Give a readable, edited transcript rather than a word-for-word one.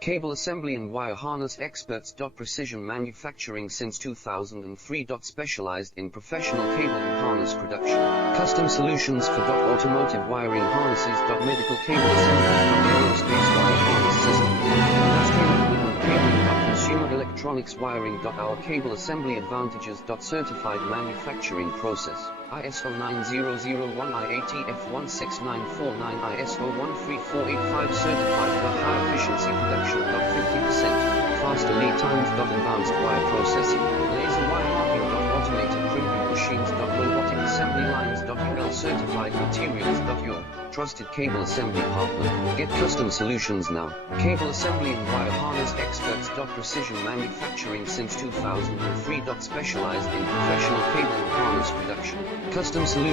Cable assembly and wire harness experts. Precision manufacturing since 2003. Specialized in professional cable and harness production. Custom solutions for automotive wiring harnesses. Medical cable assembly. Aerospace wire harness systems. Industrial equipment cabling. Consumer electronics wiring. Our cable assembly advantages. Certified manufacturing process. ISO 9001 IATF 16949 ISO 13485 certified. High efficiency production. 50% faster lead times. Advanced wire processing. Laser wire marking. Automated crimping machines. Robotic assembly lines. UL certified materials. Your trusted cable assembly partner. Get custom solutions now. Cable assembly and wire harness experts. Precision manufacturing since 2003. Specialized in professional cable and harness production. Custom solutions.